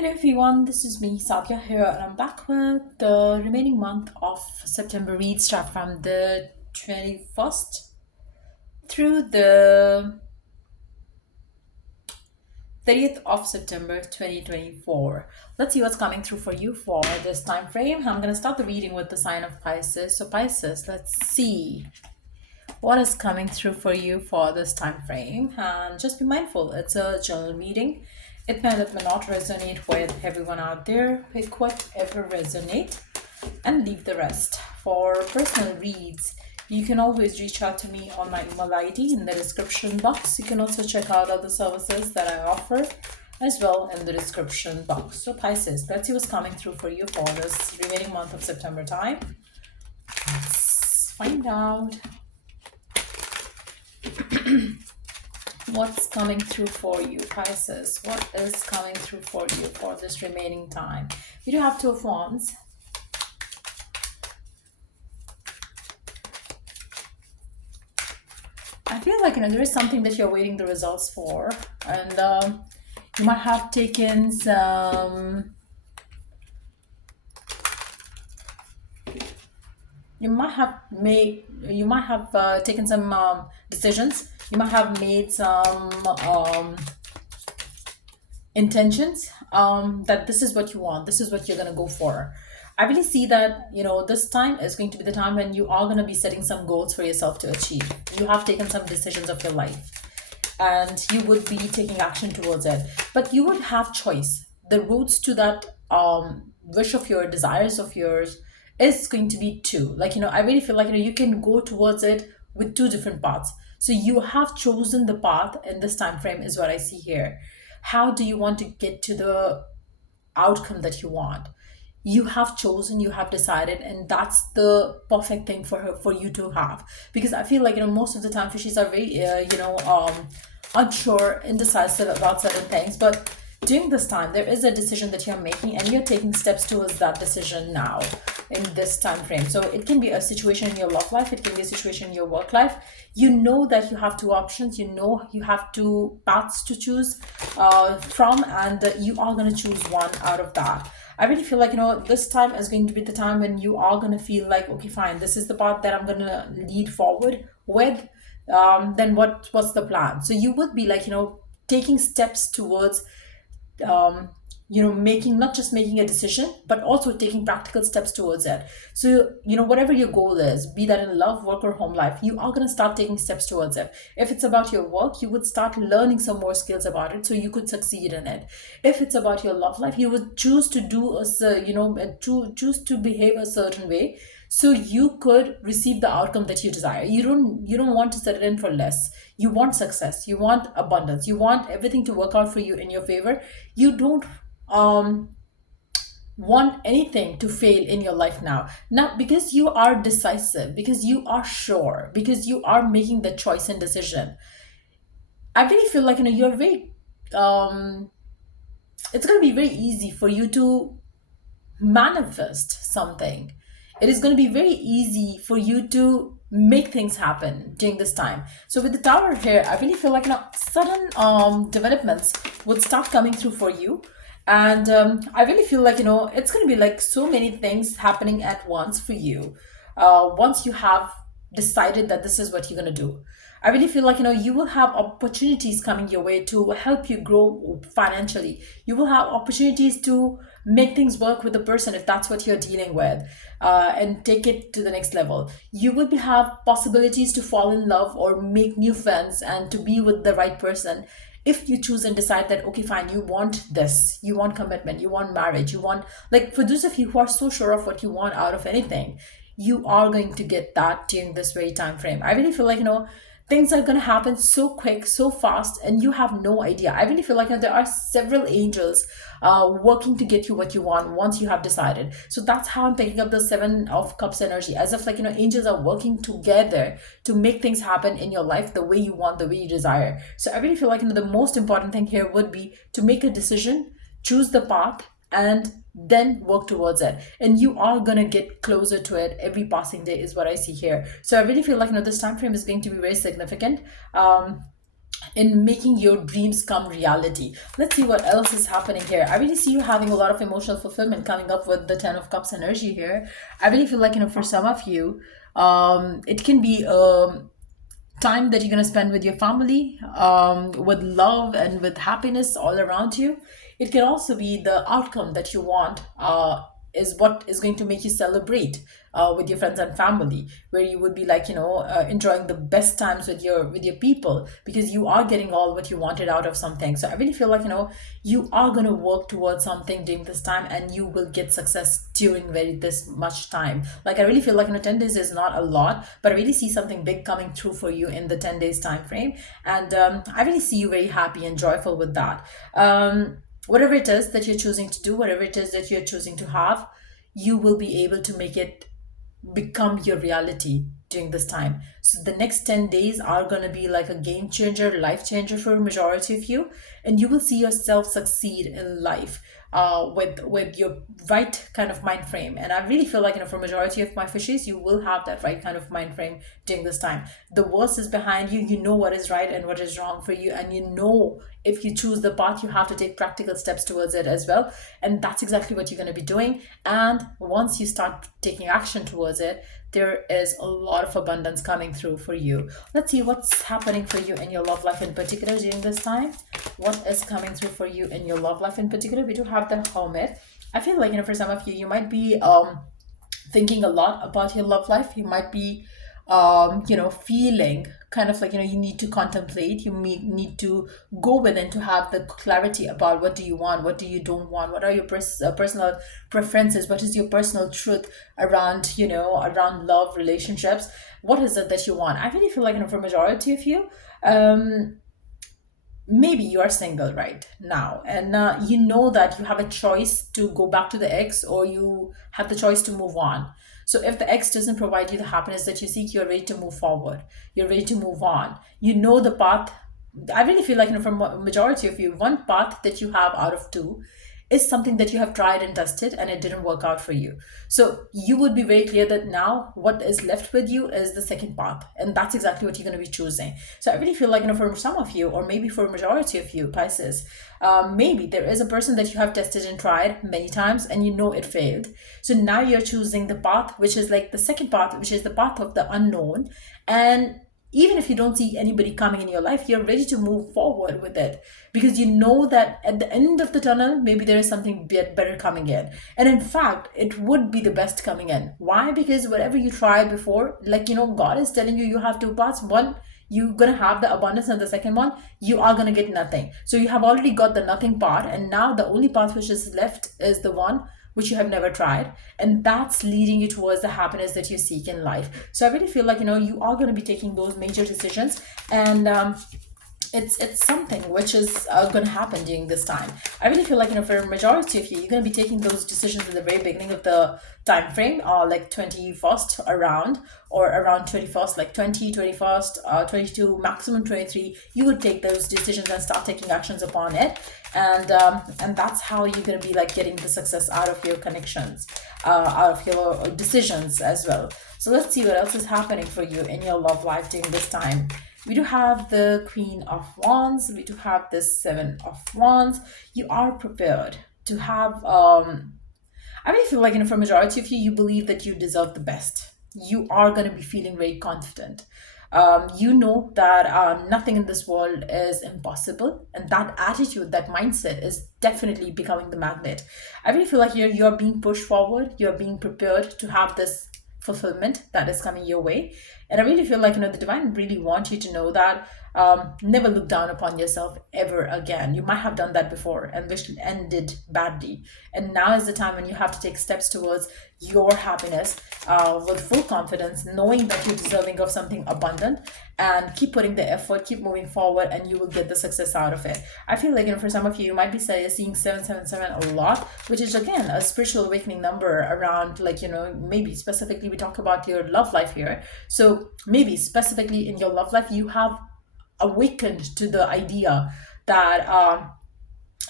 Hello everyone, this is me, Sadia here, and I'm back with the remaining month of September read start from the 21st through the 30th of September 2024. Let's see what's coming through for you for this time frame. I'm going to start the reading with the sign of Pisces. So Pisces, let's see what is coming through for you for this time frame, and just be mindful it's a journal reading. It may not resonate with everyone out there. Pick whatever resonate and leave the rest. For personal reads, you can always reach out to me on my email ID in the description box. You can also check out other services that I offer as well in the description box. So Pisces, let's see what's coming through for you for this remaining month of September time. Let's find out what's coming through for you, Pisces. What is coming through for you for this remaining time? You do have Two of Wands. I feel like there is something that you're waiting the results for, and you might have taken some. You might have taken some decisions. You might have made some intentions that this is what you want, this is what you're going to go for. I really see that this time is going to be the time when you are going to be setting some goals for yourself to achieve. You have taken some decisions of your life and you would be taking action towards it, but you would have choice. The routes to that wish of your desires of yours is going to be two. I really feel like you can go towards it with two different paths. So you have chosen the path in this time frame is what I see here. How do you want to get to the outcome that you want? You have chosen, you have decided, and that's the perfect thing for you to have. Because I feel like most of the time fishes are very unsure, indecisive about certain things, but during this time there is a decision that you're making and you're taking steps towards that decision now in this time frame. So it can be a situation in your love life, it can be a situation in your work life. You know that you have two options, you have two paths to choose from, and you are going to choose one out of that. I really feel like this time is going to be the time when you are going to feel like, okay, fine, this is the path that I'm going to lead forward with. Then what's the plan? So you would be like taking steps towards making, not just making a decision, but also taking practical steps towards it. So whatever your goal is, be that in love, work, or home life, you are going to start taking steps towards it. If it's about your work, you would start learning some more skills about it so you could succeed in it. If it's about your love life, you would choose to do choose to behave a certain way so you could receive the outcome that you desire. You don't want to settle in for less. You want success, you want abundance, you want everything to work out for you in your favor. You don't want anything to fail in your life now, because you are decisive, because you are sure, because you are making the choice and decision. I really feel like you're very it's going to be very easy for you to manifest something. It is going to be very easy for you to make things happen during this time. So with the Tower here, I really feel like sudden developments would start coming through for you. And I really feel like it's going to be like so many things happening at once for you once you have decided that this is what you're going to do. I really feel like you will have opportunities coming your way to help you grow financially. You will have opportunities to make things work with the person if that's what you're dealing with, and take it to the next level. You will have possibilities to fall in love or make new friends and to be with the right person if you choose and decide that, okay, fine, you want this, you want commitment, you want marriage, you want, like, for those of you who are so sure of what you want out of anything, you are going to get that during this very time frame. I really feel like things are going to happen so quick, so fast, and you have no idea. I really feel like there are several angels working to get you what you want once you have decided. So that's how I'm picking up the Seven of Cups energy, as if angels are working together to make things happen in your life the way you want, the way you desire. So I really feel like the most important thing here would be to make a decision, choose the path, and then work towards it, and you are gonna get closer to it every passing day is what I see here. So I really feel like this time frame is going to be very significant. in making your dreams come reality. Let's see what else is happening here. I really see you having a lot of emotional fulfillment coming up with the 10 of Cups energy here. I really feel like, for some of you, it can be time that you're going to spend with your family, with love and with happiness all around you. It can also be the outcome that you want, is what is going to make you celebrate with your friends and family, where you would be like, enjoying the best times with your people, because you are getting all what you wanted out of something. So I really feel like, you are going to work towards something during this time, and you will get success during very this much time. Like, I really feel like, 10 days is not a lot, but I really see something big coming through for you in the 10 days time frame. And I really see you very happy and joyful with that. Whatever it is that you're choosing to do, whatever it is that you're choosing to have, you will be able to make it become your reality during this time. So the next 10 days are going to be like a game changer, life changer for a majority of you, and you will see yourself succeed in life with your right kind of mind frame. And I really feel like, for majority of my fishes, you will have that right kind of mind frame during this time. The worst is behind you. You know what is right and what is wrong for you, and you know if you choose the path, you have to take practical steps towards it as well. And that's exactly what you're going to be doing. And once you start taking action towards it, there is a lot of abundance coming through for you. Let's see what's happening for you in your love life in particular during this time. What is coming through for you in your love life in particular? We do have the Hermit. I feel like, for some of you, you might be thinking a lot about your love life. You might be feeling kind of like, you need to contemplate. You need to go within to have the clarity about what do you want, what do you don't want, what are your personal preferences, what is your personal truth around, around love, relationships. What is it that you want? I really feel like, for majority of you, maybe you are single right now, and you know that you have a choice to go back to the ex, or you have the choice to move on. So if the ex doesn't provide you the happiness that you seek, you're ready to move forward, you're ready to move on, you know the path. I really feel like, for majority of you, one path that you have out of two is something that you have tried and tested and it didn't work out for you. So you would be very clear that now what is left with you is the second path, and that's exactly what you're going to be choosing. So I really feel like, for some of you, or maybe for a majority of you, Pisces, maybe there is a person that you have tested and tried many times and you know it failed. So now you're choosing the path which is like the second path, which is the path of the unknown. And even if you don't see anybody coming in your life, you're ready to move forward with it, because you know that at the end of the tunnel, maybe there is something better coming in. And in fact, it would be the best coming in. Why? Because whatever you tried before, like, God is telling you, you have two paths. One, you're gonna have the abundance, and the second one, you are gonna get nothing. So you have already got the nothing part, and now the only path which is left is the one which you have never tried, and that's leading you towards the happiness that you seek in life. So I really feel like, you are going to be taking those major decisions, and it's something which is going to happen during this time. I really feel like, for a majority of you, you're going to be taking those decisions in the very beginning of the time frame, like 21st around, or around 21st, like 20, 21st, 22, maximum 23. You would take those decisions and start taking actions upon it, and that's how you're going to be like getting the success out of your connections, out of your decisions as well. So let's see what else is happening for you in your love life during this time. We do have the Queen of Wands. We do have the Seven of Wands. You are prepared to have, I really feel like, for majority of you, you believe that you deserve the best. You are going to be feeling very confident. You know that nothing in this world is impossible, and that attitude, that mindset is definitely becoming the magnet. I really feel like you're being pushed forward. You're being prepared to have this fulfillment that is coming your way. And I really feel like, the divine really want you to know that never look down upon yourself ever again. You might have done that before and which ended badly, and now is the time when you have to take steps towards your happiness with full confidence, knowing that you're deserving of something abundant, and keep putting the effort, keep moving forward, and you will get the success out of it. I feel like, for some of you, you might be seeing 777 a lot, which is again a spiritual awakening number around, like, maybe specifically we talk about your love life here. So maybe specifically in your love life, you have awakened to the idea that,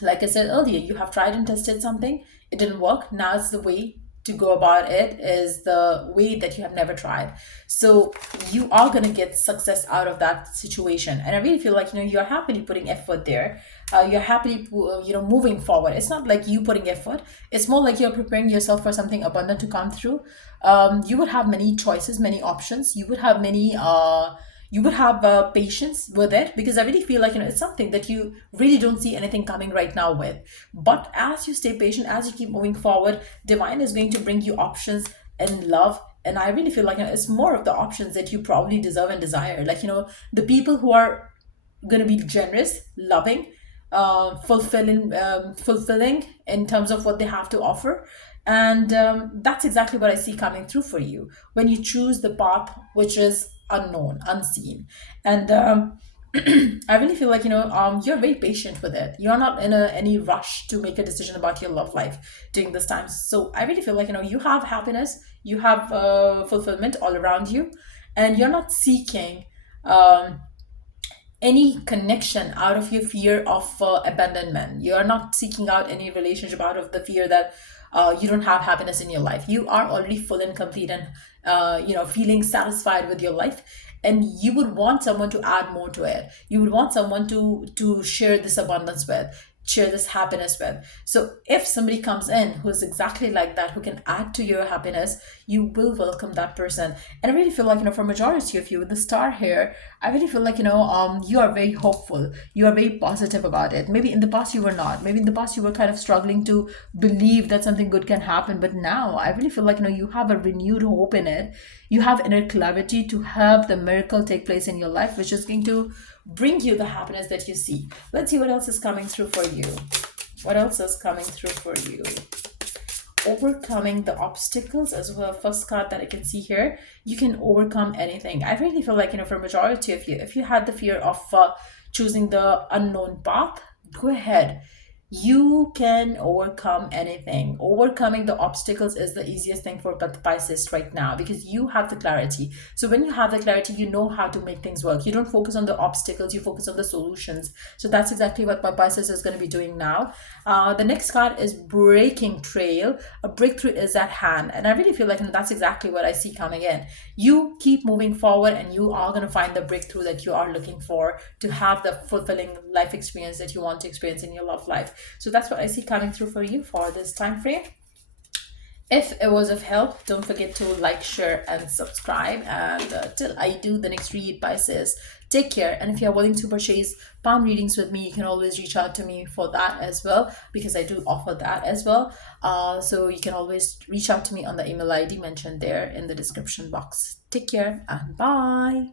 like I said earlier, you have tried and tested something, it didn't work. Now it's the way to go about it is the way that you have never tried. So you are going to get success out of that situation. And I really feel like, you're happily putting effort there. You're happily, moving forward. It's not like you putting effort. It's more like you're preparing yourself for something abundant to come through. You would have many choices, many options. You would have patience with it, because I really feel like, it's something that you really don't see anything coming right now with. But as you stay patient, as you keep moving forward, divine is going to bring you options and love. And I really feel like, it's more of the options that you probably deserve and desire. Like, the people who are going to be generous, loving, fulfilling in terms of what they have to offer. And that's exactly what I see coming through for you when you choose the path which is unknown, unseen. And I really feel like, you're very patient with it. You're not in any rush to make a decision about your love life during this time. So I really feel like, you have happiness, you have fulfillment all around you, and you're not seeking um, any connection out of your fear of abandonment. You are not seeking out any relationship out of the fear that you don't have happiness in your life. You are already full and complete, and feeling satisfied with your life. And you would want someone to add more to it. You would want someone to share this abundance with, share this happiness with. So if somebody comes in who's exactly like that, who can add to your happiness, you will welcome that person. And I really feel like, for majority of you with the star here, I really feel like, you are very hopeful. You are very positive about it. Maybe in the past you were not. Maybe in the past you were kind of struggling to believe that something good can happen. But now I really feel like, you have a renewed hope in it. You have inner clarity to have the miracle take place in your life, which is going to bring you the happiness that you see. Let's see what else is coming through for you. What else is coming through for you? Overcoming the obstacles as well. First card that I can see here, you can overcome anything. I really feel like, for majority of you, if you had the fear of choosing the unknown path, go ahead. You can overcome anything. Overcoming the obstacles is the easiest thing for Pisces right now, because you have the clarity. So when you have the clarity, you know how to make things work. You don't focus on the obstacles, you focus on the solutions. So that's exactly what Pisces is going to be doing now. The next card is breaking trail. A breakthrough is at hand. And I really feel like, that's exactly what I see coming in. You keep moving forward, and you are going to find the breakthrough that you are looking for to have the fulfilling life experience that you want to experience in your love life. So that's what I see coming through for you for this time frame. If it was of help, don't forget to like, share, and subscribe. And till I do the next read, Pisces, take care. And if you're willing to purchase palm readings with me, you can always reach out to me for that as well, because I do offer that as well. So you can always reach out to me on the email ID mentioned there in the description box. Take care and bye.